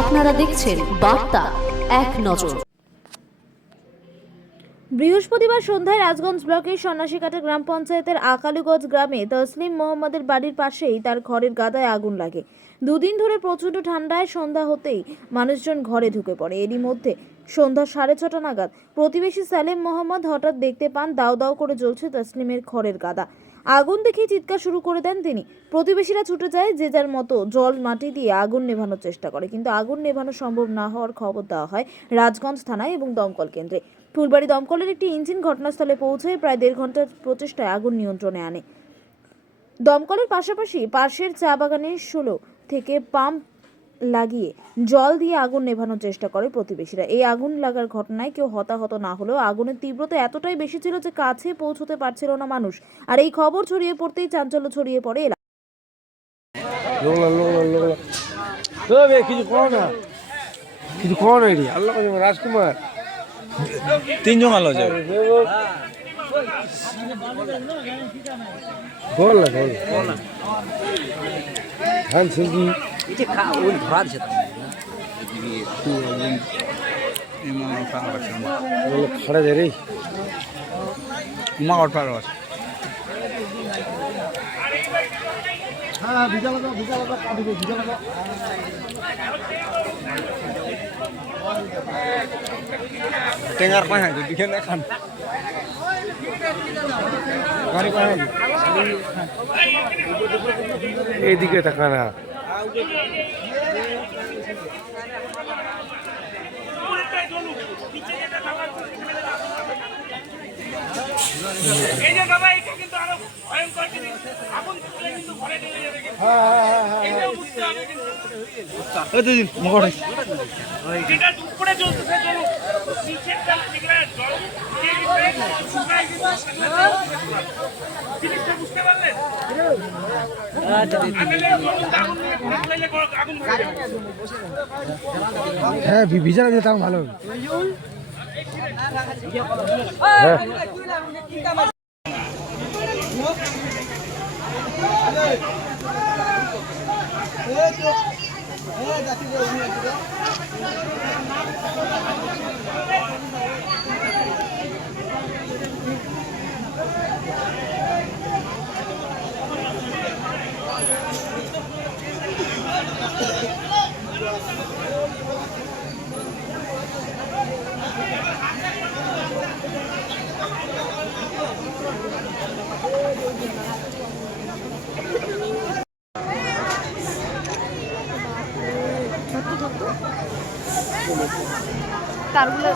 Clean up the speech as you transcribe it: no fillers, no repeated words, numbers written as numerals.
আপনারা দেখছেন বার্তা এক নজর। বৃহস্পতিবার সন্ধ্যায় রাজগঞ্জ ব্লকের সন্ন্যাসীকাটা গ্রাম পঞ্চায়েতের আকালুগঞ্জ গ্রামে তসলিম মোহাম্মদের বাড়ির পাশেই তার ঘরের গাদায় আগুন লাগে। দুদিন ধরে প্রচণ্ড ঠান্ডায় সন্ধ্যা হতেই মানুষজন ঘরে ঢুকে পড়ে। এরই মধ্যে সন্ধ্যা 6:30 নাগাদ প্রতিবেশী সালেম মোহাম্মদ হঠাৎ দেখতে পান দাউ দাউ করে জ্বলছে তসলিমের ঘরের গাদা। আগুন দেখেই চিৎকার শুরু করে দেন তিনি। প্রতিবেশীরা ছুটে যায়, যে যার মতো জল মাটি দিয়ে আগুন নেভানোর চেষ্টা করে, কিন্তু আগুন নেভানো সম্ভব না হওয়ার খবর দেওয়া হয় রাজগঞ্জ থানায় এবং দমকল কেন্দ্রে। ফুলবাড়ি দমকলের একটি ইঞ্জিন ঘটনাস্থলে পৌঁছে প্রায় 1.5 ঘন্টার প্রচেষ্টায় আগুন নিয়ন্ত্রণে আনে। দমকলের পাশাপাশি পাশের চা বাগানের 16 থেকে পাম্প লাগিয়ে জল দিয়ে আগুন নেভানোর চেষ্টা করে প্রতিবেশীরা। এই আগুন লাগার ঘটনায় কেউ হতাহত না হলেও আগুনের তীব্রতা এতটাই বেশি ছিল যে কাছে পৌঁছতে পারছিল না মানুষ। আর এই খবর ছড়িয়ে পড়তেই চাঞ্চল্য ছড়িয়ে পড়ে রাজকুমার তিনজন আলো যাবে বল না ধান সিদ্ধি খড়া যায় রে মা অট পারো আছে টেঙ্গার পায় না দিকে না খান গাড়ি পায় না এইদিকে তাকানা এই যে বাবা এটা কিন্তু আরো ভয়ঙ্কর জিনিস। আগুন তুলে কিন্তু ঘরে নিয়ে যাবে কিন্তু। এটা বুঝতে হবে কিন্তু। ওই দিন মগড়ে যেটা উপরে জ্বলতেছে জ্বলুক, নিচেরটা যেগুলো জল দিয়ে দিচ্ছে, শুকায় কিন্তু জিনিসটা বুঝতে পারলেন? আগুন নিয়ে ফেলে আগুন ধরে যাবে। হ্যাঁ ভিজা দিতাম ভালো তারগুলো